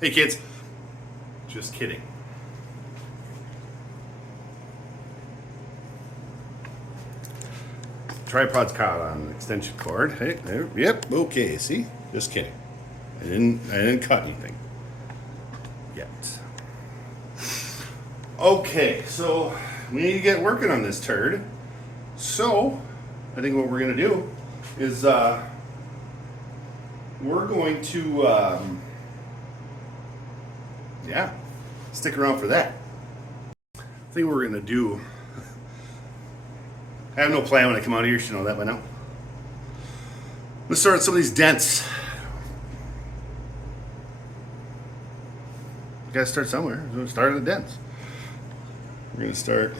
Hey kids, just kidding. Tripod's caught on an extension cord. Hey, there, yep, okay, see? Just kidding. I didn't cut anything yet. Okay, so we need to get working on this turd. So I think what we're gonna do is we're going to yeah, stick around for that. I think what we're gonna do, I have no plan when I come out here, you should know that by now. Let's start with some of these dents. You gotta start somewhere. We're gonna start at the dents. We're gonna start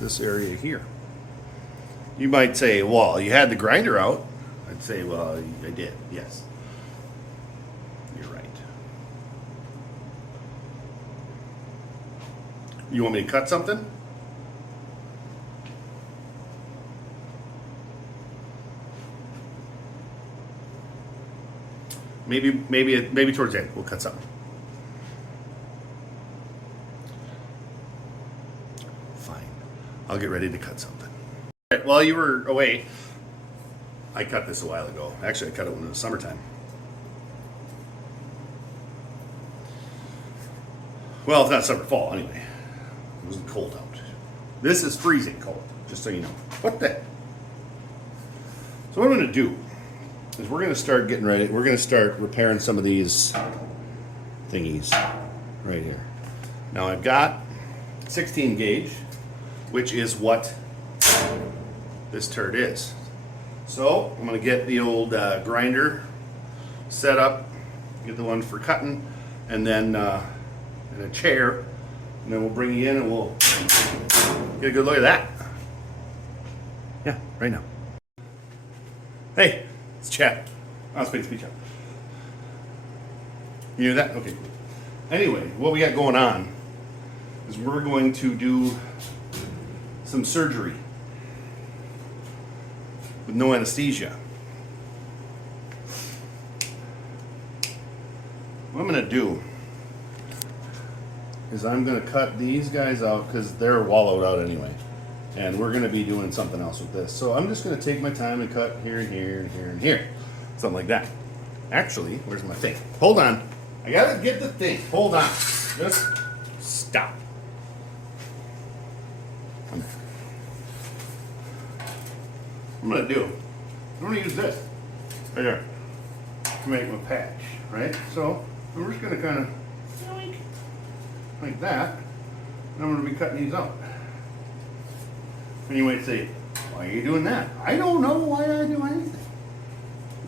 this area here. You might say, well, you had the grinder out. I'd say, well, I did, yes. You're right. You want me to cut something? Maybe towards the end, we'll cut something. Fine. I'll get ready to cut something. All right, while you were away, I cut this a while ago. Actually, I cut it when it was summertime. Well, it's not summer, fall, anyway. It wasn't cold out. This is freezing cold, just so you know. What the heck? So what I'm going to do is we're going to start getting ready. We're going to start repairing some of these thingies right here. Now I've got 16 gauge, which is what this turd is. So I'm going to get the old grinder set up, get the one for cutting, and then in a chair, and then we'll bring you in and we'll get a good look at that. Yeah, right now. Hey, it's Chad. I'll speak up. You knew that? Okay. Anyway, what we got going on is we're going to do some surgery with no anesthesia. What I'm going to do is I'm going to cut these guys out because they're wallowed out anyway. And we're going to be doing something else with this. So I'm just going to take my time and cut here and here and here and here. Something like that. Actually, where's my thing? Hold on. I got to get the thing. Hold on. Just stop. I'm going to do, I'm going to use this right here to make my patch, right? So I'm just going to kind of like that. And I'm going to be cutting these out. And you might say, why are you doing that? I don't know why I do anything.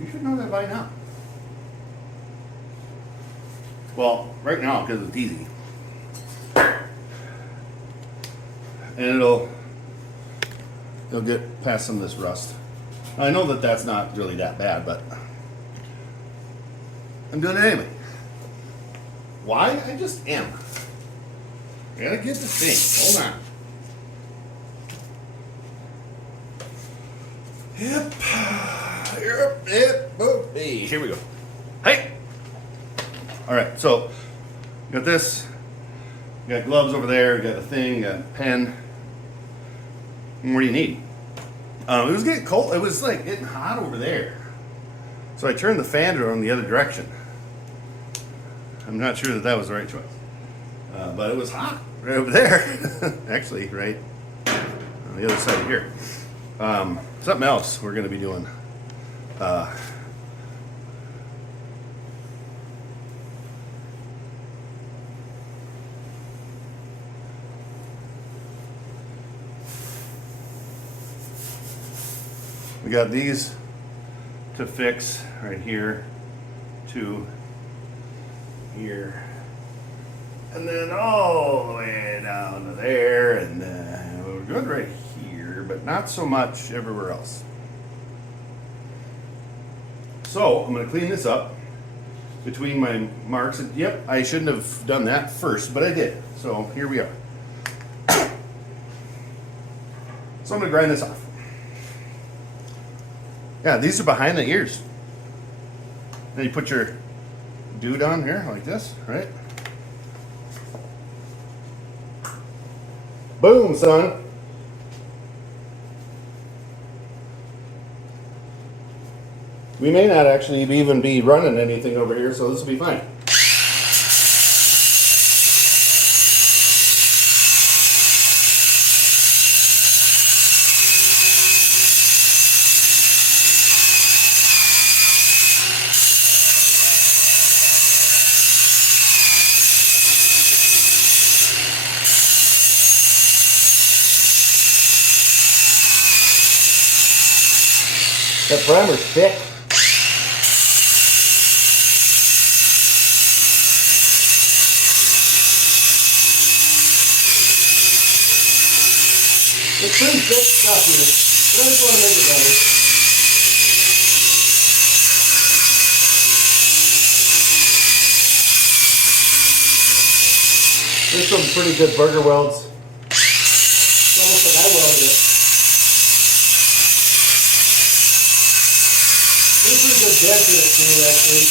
You should know that by now. Well, right now, because it's easy. And it'll get past some of this rust. I know that that's not really that bad, but I'm doing it anyway. Why? I just am. I gotta get the thing. Hold on. Yep. Hey, here we go. Hey. All right, so got this. Got gloves over there. Got the thing. Got a pen. And what do you need? It was getting cold. It was like getting hot over there. So I turned the fan around the other direction. I'm not sure that was the right choice. But it was hot right over there. Actually, right on the other side of here. Something else we're going to be doing. We got these to fix right here to here. And then all the way down to there, and we're good right here, but not so much everywhere else. So I'm going to clean this up between my marks. And, yep, I shouldn't have done that first, but I did. So here we are. So I'm going to grind this off. Yeah, these are behind the ears. Then you put your dude on here like this, right? Boom, son. We may not actually even be running anything over here, so this will be fine. That primer's thick. It's pretty thick stuff here, but I just want to make it better. There's some pretty good burger welds. It's almost like I welded it. There's a pretty good dent in it too, actually.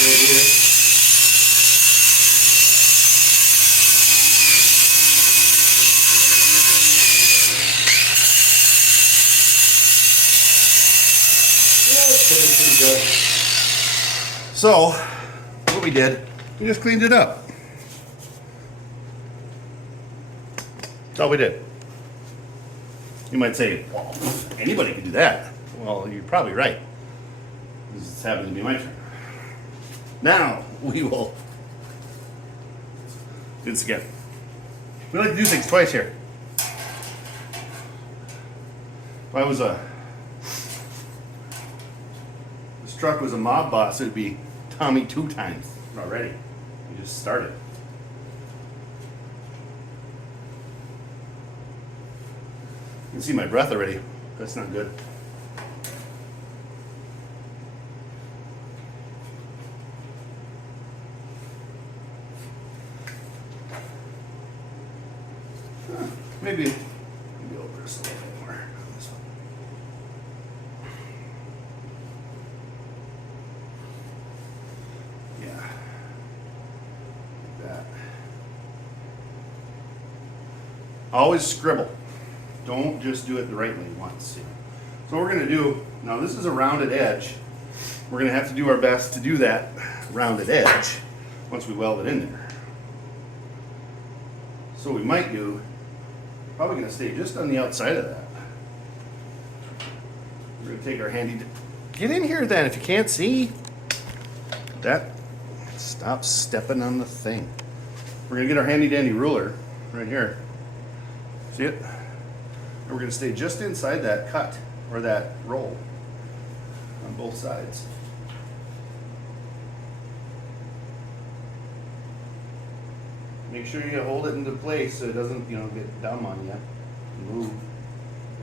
Right here. Yeah, it's pretty good. So, what we did, we just cleaned it up. That's all we did. You might say, well, anybody can do that. Well, you're probably right. This is happening to be my turn. Now, we will do this again. We like to do things twice here. If I was this truck was a mob boss, it would be Tommy 2 times already. You just started. You can see my breath already. That's not good. Maybe over just a little bit more on this one. Yeah. Like that. Always scribble. Don't just do it the right way once. So what we're going to do, now this is a rounded edge. We're going to have to do our best to do that rounded edge once we weld it in there. So what we might do, probably going to stay just on the outside of that. We're going to take our handy, get in here then if you can't see. That, stop stepping on the thing. We're going to get our handy dandy ruler right here. See it? And we're going to stay just inside that cut or that roll on both sides. Make sure you hold it into place so it doesn't, get dumb on you, move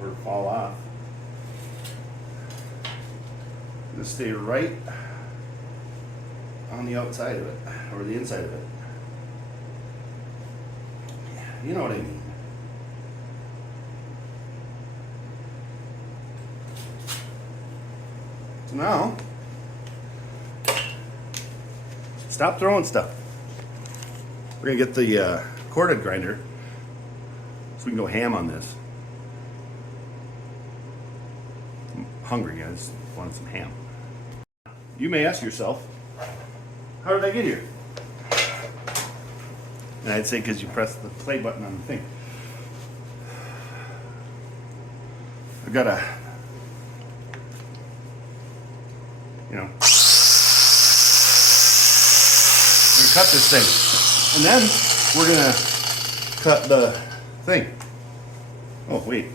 or fall off. I'm going to stay right on the outside of it or the inside of it. You know what I mean. So now, stop throwing stuff. We're going to get the corded grinder so we can go ham on this. I'm hungry, guys. Wanted some ham. You may ask yourself, how did I get here? And I'd say because you pressed the play button on the thing. I've got a, we're going to cut this thing. And then we're going to cut the thing. Oh, wait.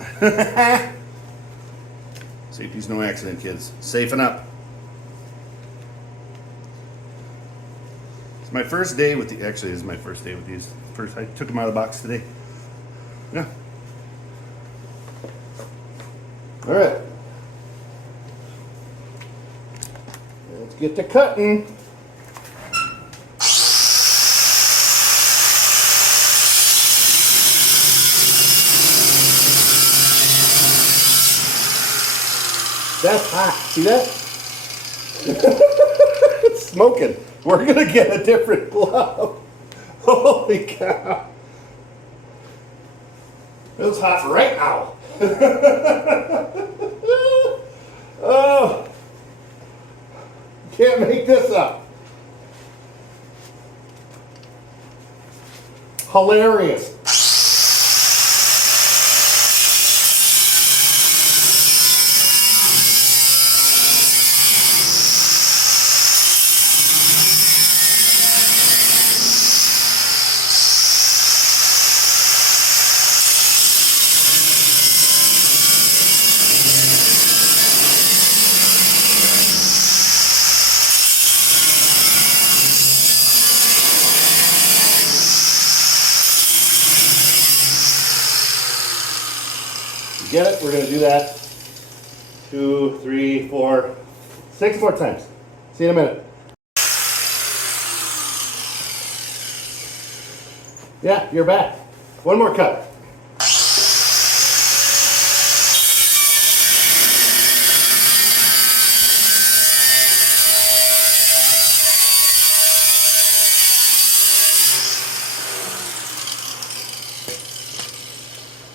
Safety's no accident, kids. Safen up. It's my first day with the, actually, this is my first day with these. First, I took them out of the box today. Yeah. All right. Let's get to cutting. That's hot. See that? It's smoking. We're gonna get a different glove. Holy cow. It's hot right now. Oh, can't make this up. Hilarious. Get it? We're going to do that 2, 3, 4, 6 more times. See you in a minute. Yeah, you're back. One more cut.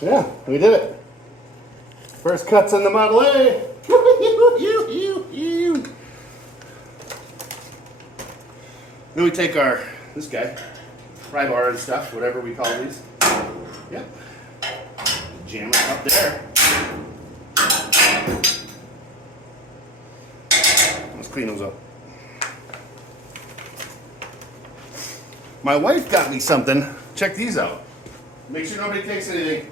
Yeah, we did it. First cuts in the Model A. Then we take this guy, pry bar and stuff, whatever we call these. Yep. Jam it up there. Let's clean those up. My wife got me something. Check these out. Make sure nobody takes anything.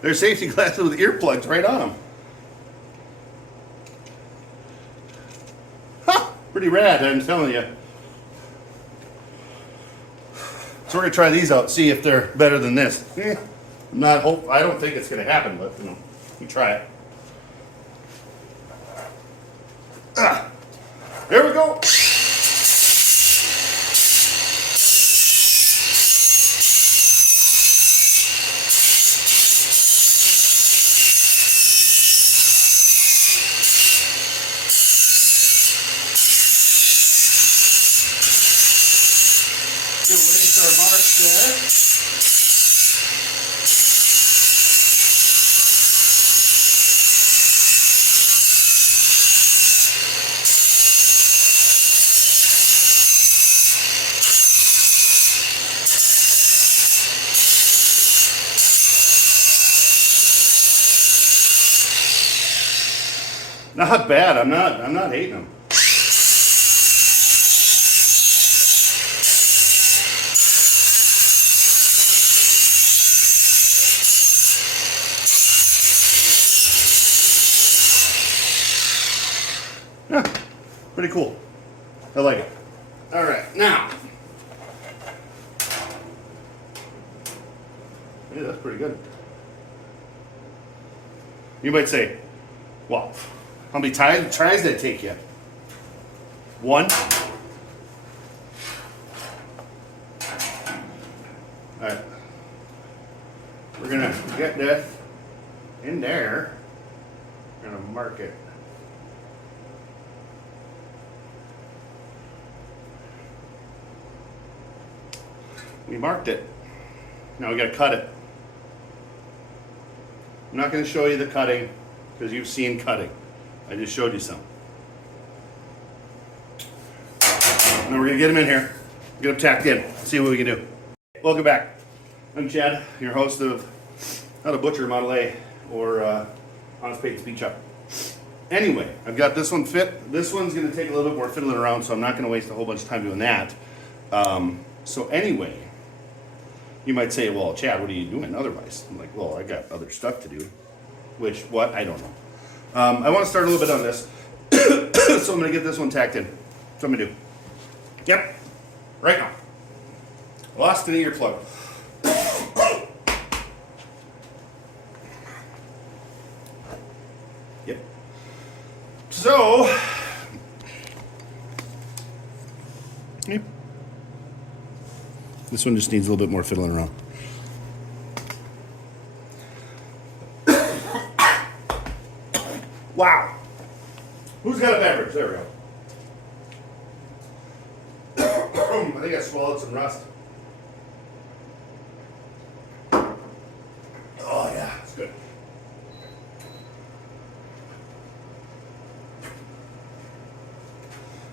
They're safety glasses with earplugs right on them. Ha! Pretty rad, I'm telling you. So we're gonna try these out, see if they're better than this. I don't think it's gonna happen, but you know, we try it. There we go. Erase our marks there. Not bad. I'm not hating them. Yeah, pretty cool. I like it. All right, now. Yeah, that's pretty good. You might say, well, how many tries did it take you? One? All right. We're gonna get that in there. We're gonna mark it. We marked it. Now we gotta cut it. I'm not gonna show you the cutting because you've seen cutting. I just showed you some. Now we're gonna get them in here, get them tacked in, see what we can do. Welcome back. I'm Chad, your host of How to Butcher Model A or Honest Peyton's Speed Shop. Anyway, I've got this one fit. This one's gonna take a little bit more fiddling around, so I'm not gonna waste a whole bunch of time doing that. So anyway, you might say, well, Chad, what are you doing otherwise? I'm like, well, I got other stuff to do. Which, what? I don't know. I want to start a little bit on this. So I'm going to get this one tacked in. That's what I'm going to do. Yep. Right now. Lost an ear plug. Yep. So, yeah. This one just needs a little bit more fiddling around. Wow. Who's got a beverage? There we go. I think I swallowed some rust. Oh yeah, it's good.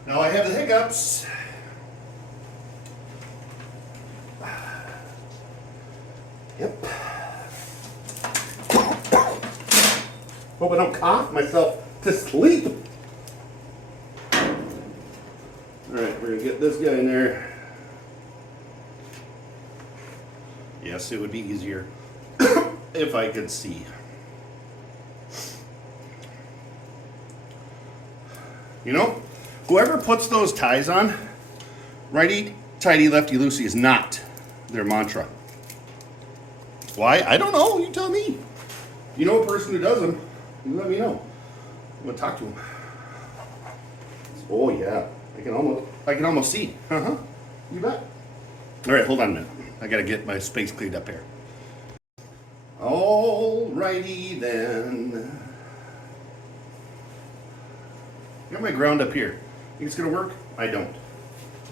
Now I have the hiccups. Yep. Hope I don't cough myself to sleep. Alright, we're gonna get this guy in there. Yes, it would be easier if I could see. You know, whoever puts those ties on, righty, tighty, lefty, loosey is not their mantra. Why? I don't know. You tell me. You know a person who does them, you let me know. I'm gonna talk to him. Oh yeah, I can almost see. You bet. All right, hold on a minute. I gotta get my space cleaned up here. Alrighty then. Got my ground up here. Think it's gonna work? I don't.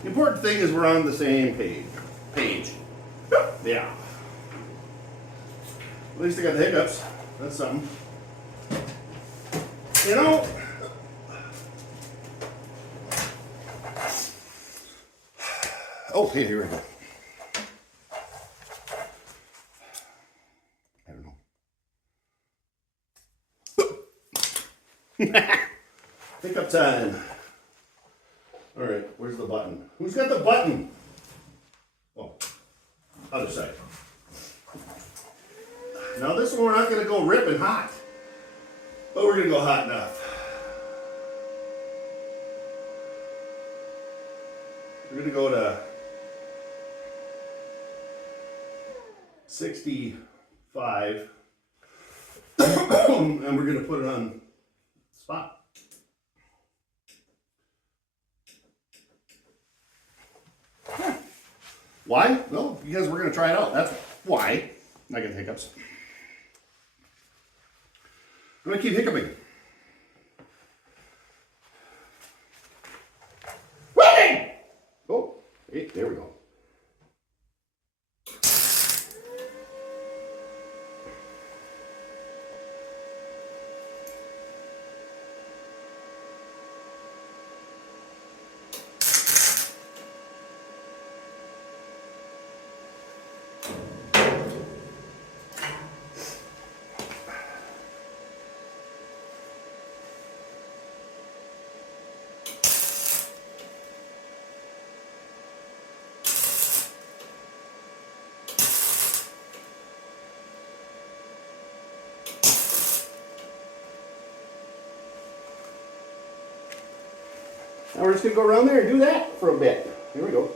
The important thing is we're on the same page. Yeah. At least I got the hiccups. That's something. You know, oh, hey, here we go. I don't know. Hiccup time. All right, where's the button? Who's got the button? Oh, other side. Now this one we're not going to go ripping hot, but we're going to go hot enough. We're going to go to 65, and we're going to put it on spot. Why? Well, because we're going to try it out. That's why I get hiccups. I'm going to keep hiccuping. Welding! Oh, hey, there we go. Now we're just going to go around there and do that for a bit. Here we go.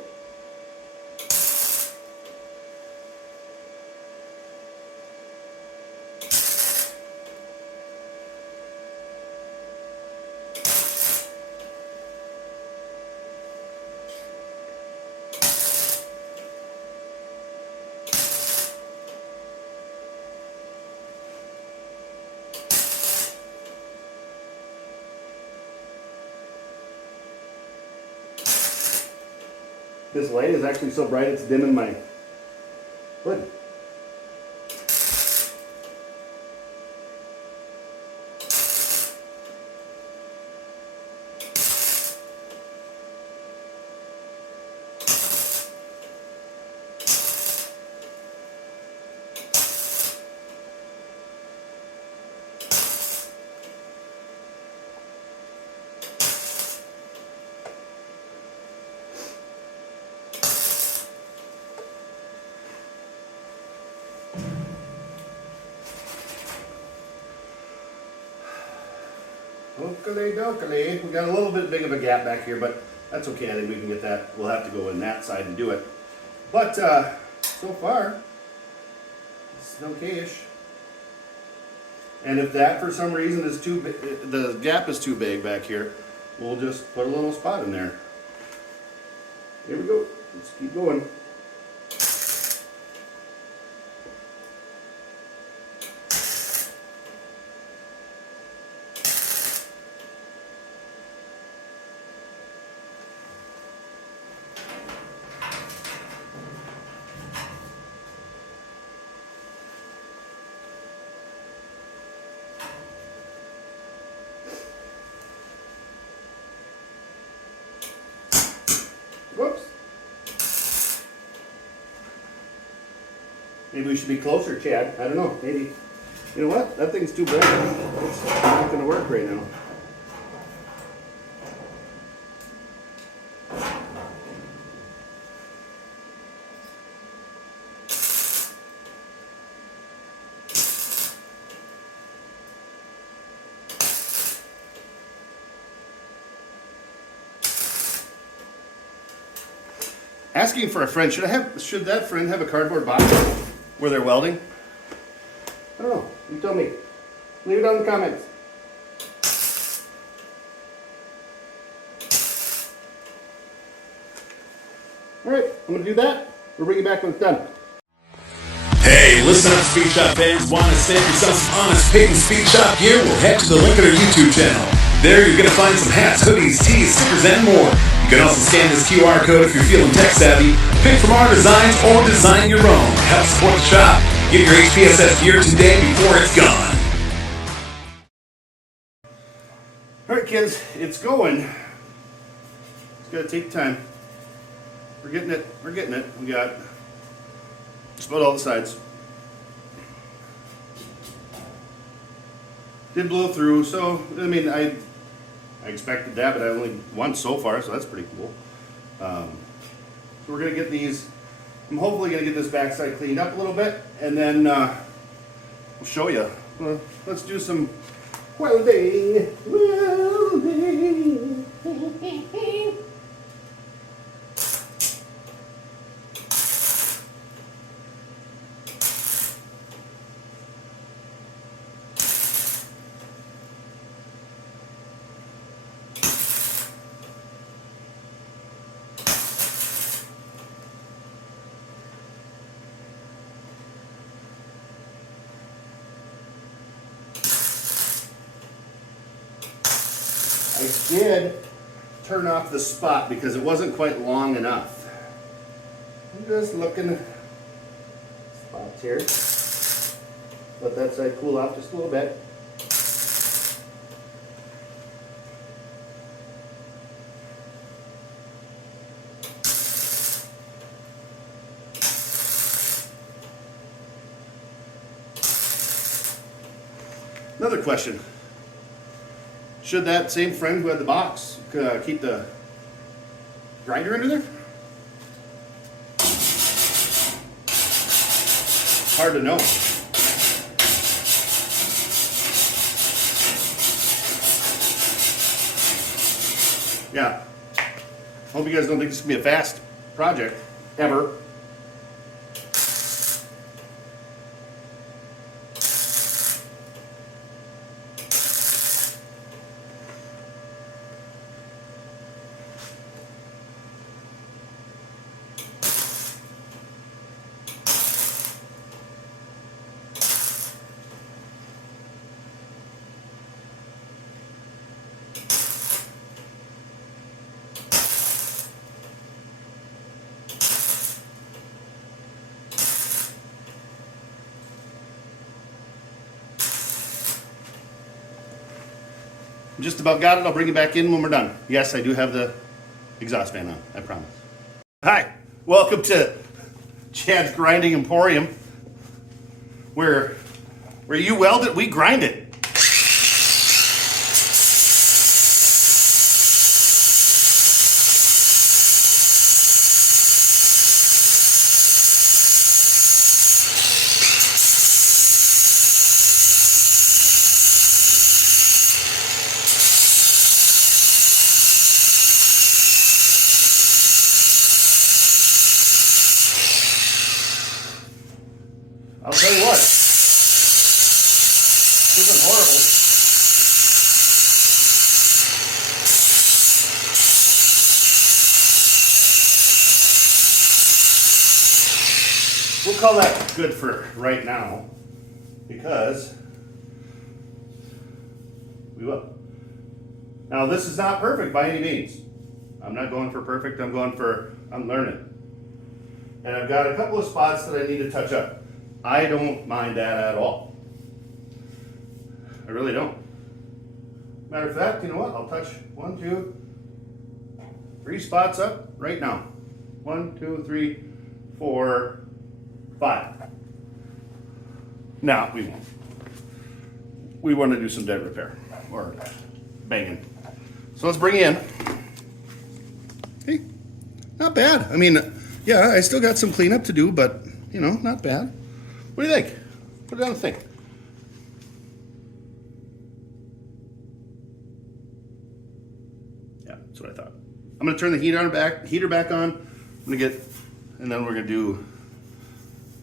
This light is actually so bright it's dimming my hood. Oakley dokley. We got a little bit big of a gap back here, but that's okay. I think we can get that. We'll have to go in that side and do it. But so far, it's okay-ish. And if that for some reason is too big, the gap is too big back here, we'll just put a little spot in there. Here we go. Let's keep going. Whoops. Maybe we should be closer, Chad. I don't know. Maybe. You know what? That thing's too bright. It's not going to work right now. Asking for a friend. Should that friend have a cardboard box where they're welding? I don't know. You tell me. Leave it down in the comments. All right, I'm gonna do that. We'll bring you back when it's done. Hey, listen up, Speed Shop fans. Want to stamp yourself some honest paint and Speed Shop gear? Well, head to the link on our YouTube channel. There you're going to find some hats, hoodies, tees, stickers, and more. You can also scan this QR code if you're feeling tech savvy. Pick from our designs or design your own. Help support the shop. Get your HPSS gear today before it's gone. All right, kids, it's going. It's gonna take time. We're getting it. We're getting it. We got just about all the sides. Did blow through, so I mean, I expected that, but I only one so far, so that's pretty cool. So we're gonna get these. I'm hopefully gonna get this backside cleaned up a little bit, and then we'll show you. Let's do some welding. Welding. I did turn off the spot because it wasn't quite long enough. I'm just looking spots here. Let that side cool off just a little bit. Another question. Should that same friend who had the box keep the grinder under there? Hard to know. Yeah. Hope you guys don't think this is going to be a fast project, ever. Just about got it. I'll bring it back in when we're done. Yes, I do have the exhaust fan on. I promise. Hi, welcome to Chad's Grinding Emporium, where you weld it, we grind it. I'll tell you what, this is horrible. We'll call that good for right now, because we will. Now, this is not perfect by any means. I'm not going for perfect, I'm learning. And I've got a couple of spots that I need to touch up. I don't mind that at all. I really don't. Matter of fact, you know what? I'll touch 1, 2, 3 spots up right now. 1, 2, 3, 4, 5. No, we won't. We want to do some dent repair or banging. So let's bring you in. Hey, not bad. I mean, yeah, I still got some cleanup to do, but you know, not bad. What do you think? Put it on the thing. Yeah, that's what I thought. I'm gonna turn the heater back on. I'm gonna get, and then we're gonna do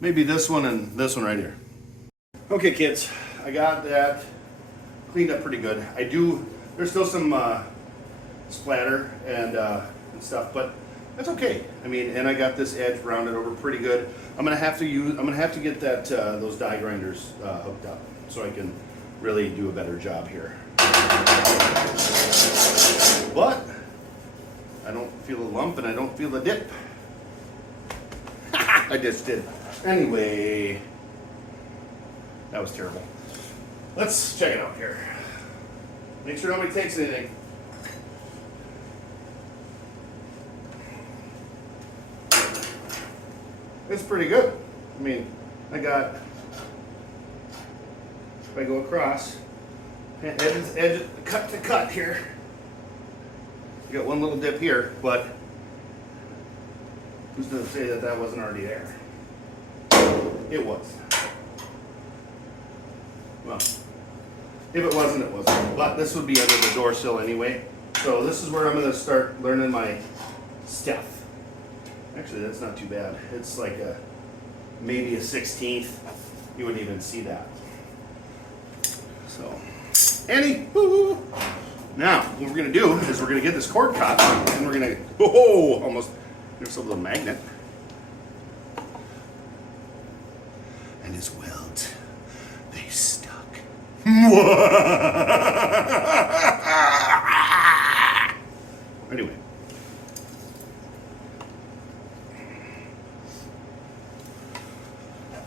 maybe this one and this one right here. Okay, kids, I got that cleaned up pretty good. There's still some splatter and stuff, but that's okay. I mean, and I got this edge rounded over pretty good. I'm gonna have to get that those die grinders hooked up so I can really do a better job here. But I don't feel a lump and I don't feel a dip. I just did. Anyway, that was terrible. Let's check it out here. Make sure nobody takes anything. It's pretty good. I mean, if I go across, edge cut to cut here. You got one little dip here, but who's going to say that that wasn't already there? It was. Well, if it wasn't, it wasn't. But this would be under the door sill anyway. So this is where I'm going to start learning my stuff. Actually, that's not too bad. It's like maybe a 1/16. You wouldn't even see that. So, anywho, now what we're gonna do is we're gonna get this cord cut, and we're gonna almost there's a little magnet, and his welds they stuck. Anyway.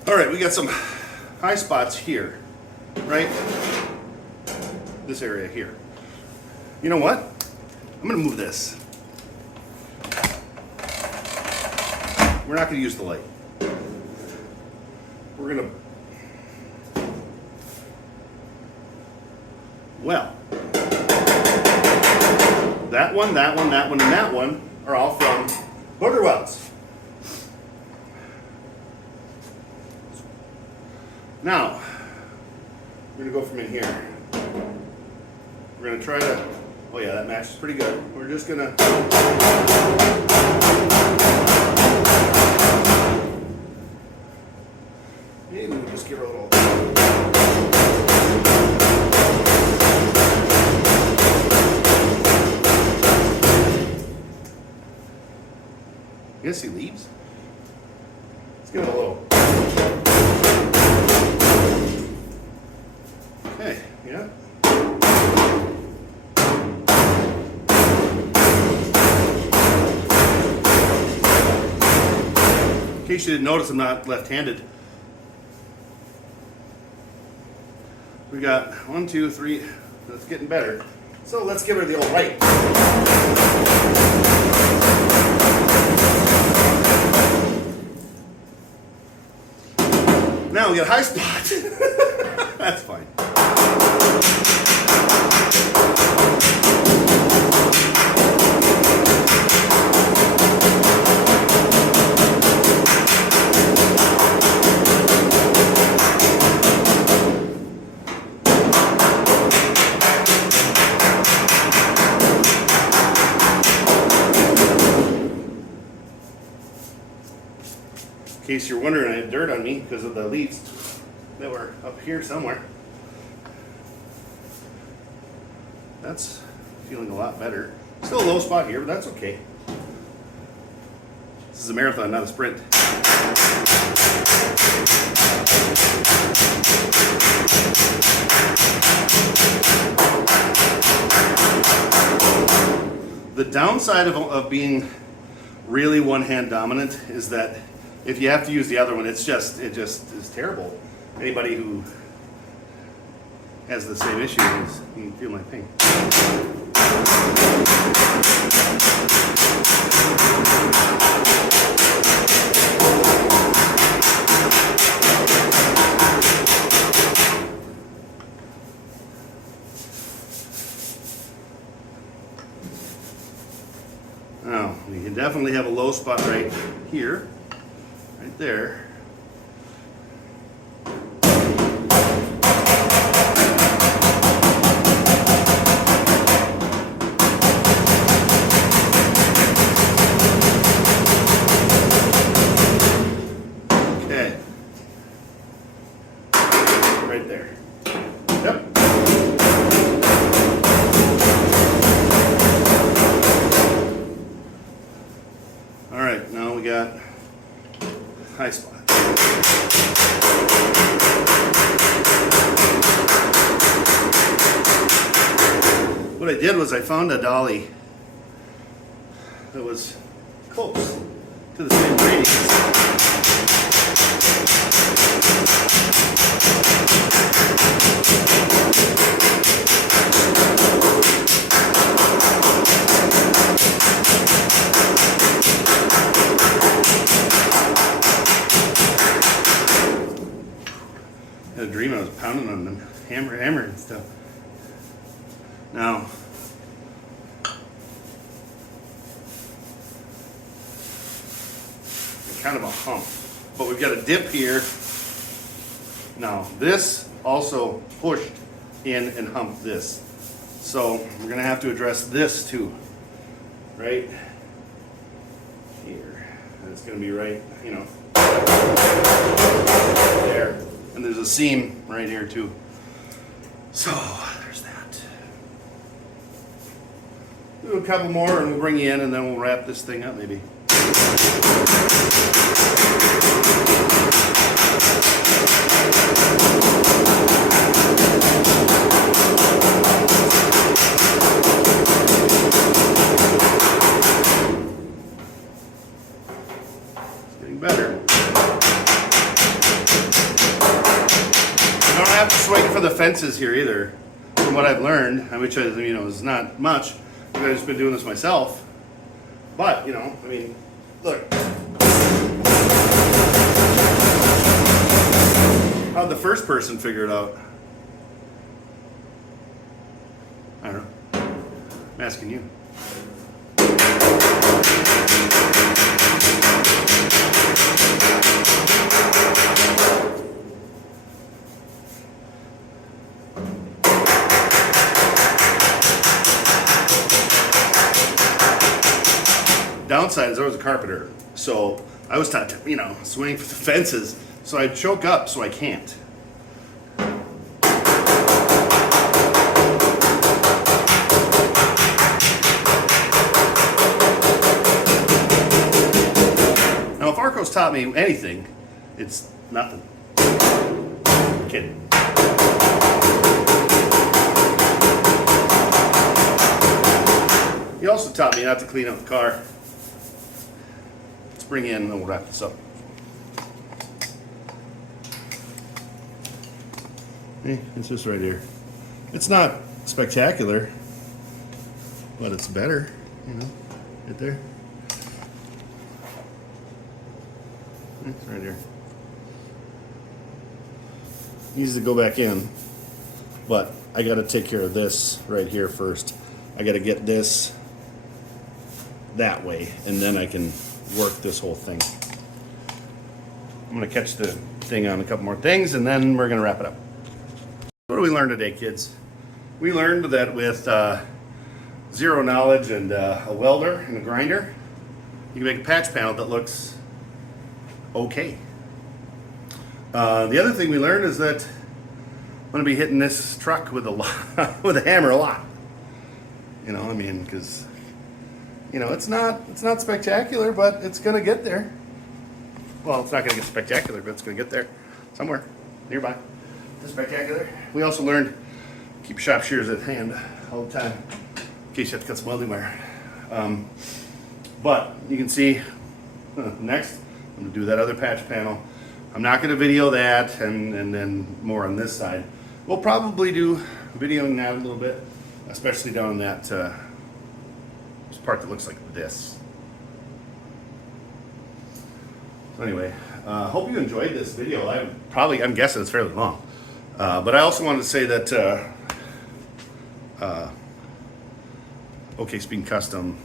All right, we got some high spots here, right? This area here. You know what? I'm gonna move this. We're not gonna use the light. We're gonna, well, that one, and that one are all from booger welds. Now, we're gonna go from in here. We're gonna try to, oh yeah, that matches pretty good. We're just gonna, maybe we'll just give her a little. You guys see leaves? Let's give it a little. Okay, yeah. In case you didn't notice, I'm not left-handed. We got 1, 2, 3. That's getting better. So let's give her the old right. Now we got a high spot. That's fine. In case you're wondering, I have dirt on me because of the leaves that were up here somewhere. That's feeling a lot better. Still a low spot here, but that's okay. This is a marathon, not a sprint. The downside of being really one-hand dominant is that if you have to use the other one, it just is terrible. Anybody who has the same issue is, you can feel my pain. Now, you can definitely have a low spot right here, right there. Okay. Right there. Yep. All right, now we got high spot. What I did was I found a dolly that was close to the same radius. I had a dream I was pounding on them, hammer and stuff. Now, kind of a hump, but we've got a dip here. Now, this also pushed in and humped this. So we're gonna have to address this too, right here. And it's gonna be right, you know, there. And there's a seam right here too. So there's that. Do a couple more and we'll bring you in and then we'll wrap this thing up maybe. It's getting better. You don't have to swing for the fences here either. From what I've learned, which is not much. I've just been doing this myself. But, I mean, look. How'd the first person figure it out? I don't know. I'm asking you. Downside is I was a carpenter, so I was taught to, swing for the fences, so I choke up, so I can't. Now, if Arco's taught me anything, it's nothing. Kidding. He also taught me not to clean up the car. Bring in and then we'll wrap this up. It's just right here. It's not spectacular, but it's better, right there. It's right here. Easy to go back in, but I got to take care of this right here first. I got to get this that way, and then I can work this whole thing. I'm going to catch the thing on a couple more things and then we're going to wrap it up. What did we learn today, kids? We learned that with zero knowledge and a welder and a grinder, you can make a patch panel that looks okay. The other thing we learned is that I'm going to be hitting this truck with a hammer a lot. You know, I mean, because, you know, it's not spectacular, but it's going to get there. Well, it's not going to get spectacular, but it's going to get there somewhere nearby. It's spectacular. We also learned keep shop shears at hand all the time in case you have to cut some welding wire. But you can see next, I'm going to do that other patch panel. I'm not going to video that and then more on this side. We'll probably do videoing that a little bit, especially down that part that looks like this. So anyway, hope you enjoyed this video. I'm guessing it's fairly long. But I also wanted to say that OK Speed Custom,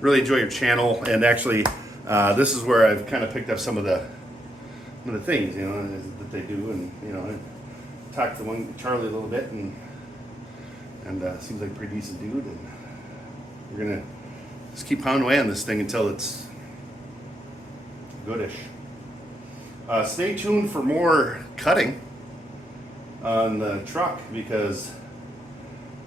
really enjoy your channel, and actually this is where I've kind of picked up some of the things, you know, that they do, and you know, I talked to Charlie a little bit, and seems like a pretty decent dude, and we're gonna just keep pounding away on this thing until it's goodish. Stay tuned for more cutting on the truck, because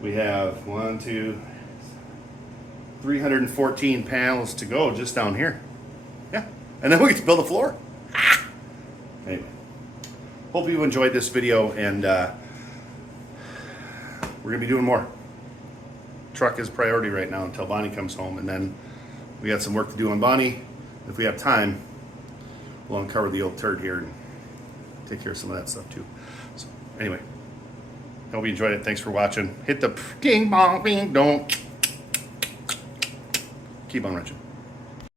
we have 314 panels to go just down here. Yeah, and then we get to build a floor. Anyway, hope you enjoyed this video, and we're gonna be doing more. Truck is priority right now until Bonnie comes home, and then we got some work to do on Bonnie. If we have time, we'll uncover the old turd here and take care of some of that stuff too. So anyway, hope you enjoyed it. Thanks for watching. Hit the ding bong bing don't. Keep on wrenching.